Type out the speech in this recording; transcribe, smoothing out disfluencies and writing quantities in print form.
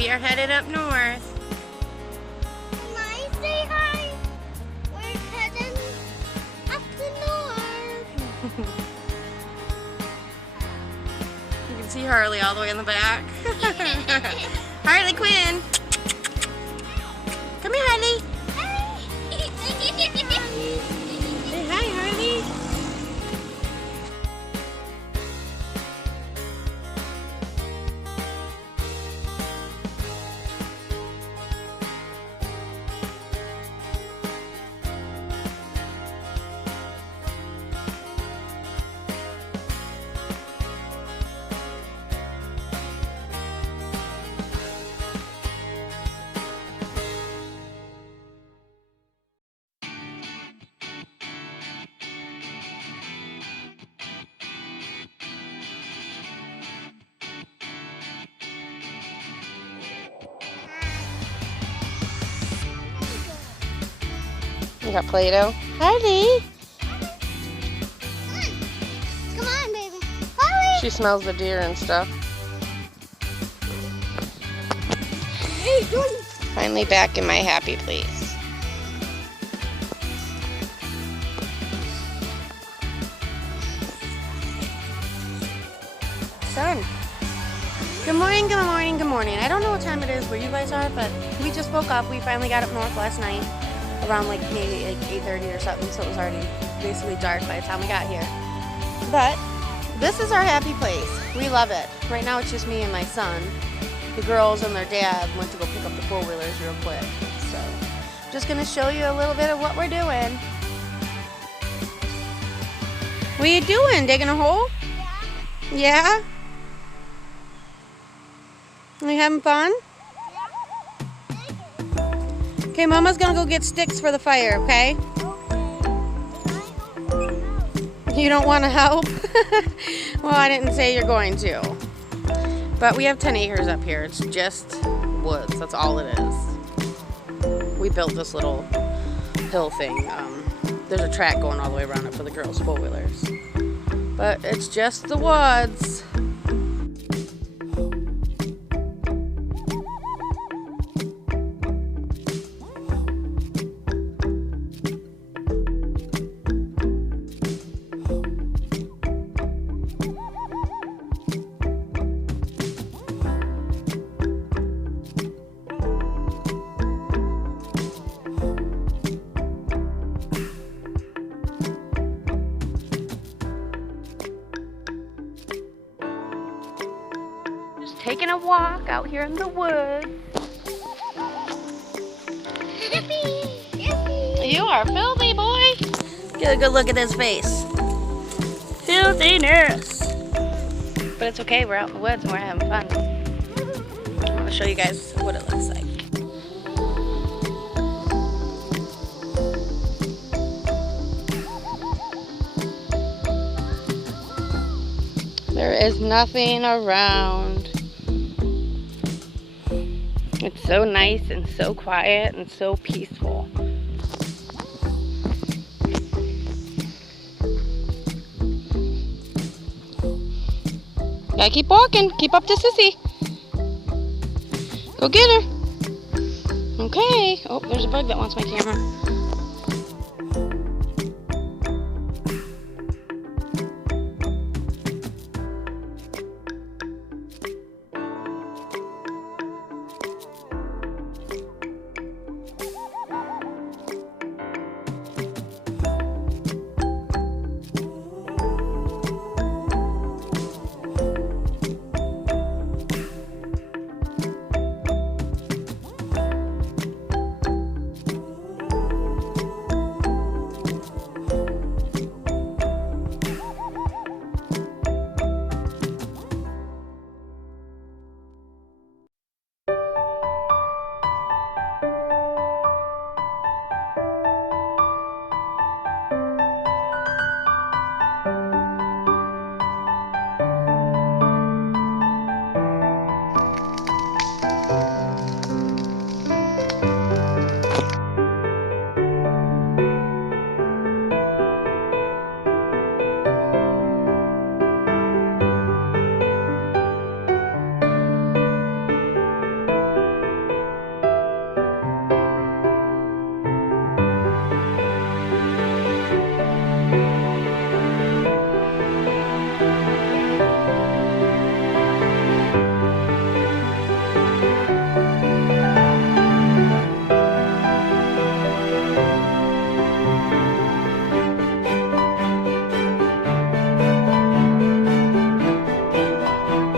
We are headed up north. Can I say hi? We're heading up the north. You can see Harley all the way in the back. Harley Quinn. Come here, Harley. Say hi, Harley. You got Play-Doh. Harley. Come on, baby. Hurry! She smells the deer and stuff. Hey, Jordan. Finally back in my happy place. Sun. Good morning, good morning, good morning. I don't know what time it is where you guys are, but we just woke up. We finally got up north last night around like maybe like 8:30 or something, so it was already basically dark by the time we got here. But this is our happy place. We love it. Right now it's just me and my son. The girls and their dad went to go pick up the four-wheelers real quick. So I'm just gonna show you a little bit of what we're doing. What are you doing? Digging a hole? Yeah? Are you having fun? Okay, Mama's gonna go get sticks for the fire, okay? You don't want to help? Well, I didn't say you're going to. But we have 10 acres up here. It's just woods. That's all it is. We built this little hill thing. There's a track going all the way around it for the girls' four-wheelers. But it's just the woods. Taking a walk out here in the woods. You are filthy, boy. Get a good look at his face. Filthiness. But it's okay, we're out in the woods and we're having fun. I'm gonna show you guys what it looks like. There is nothing around. It's so nice and so quiet and so peaceful. Gotta keep walking. Keep up to Sissy. Go get her. Okay. Oh, there's a bug that wants my camera.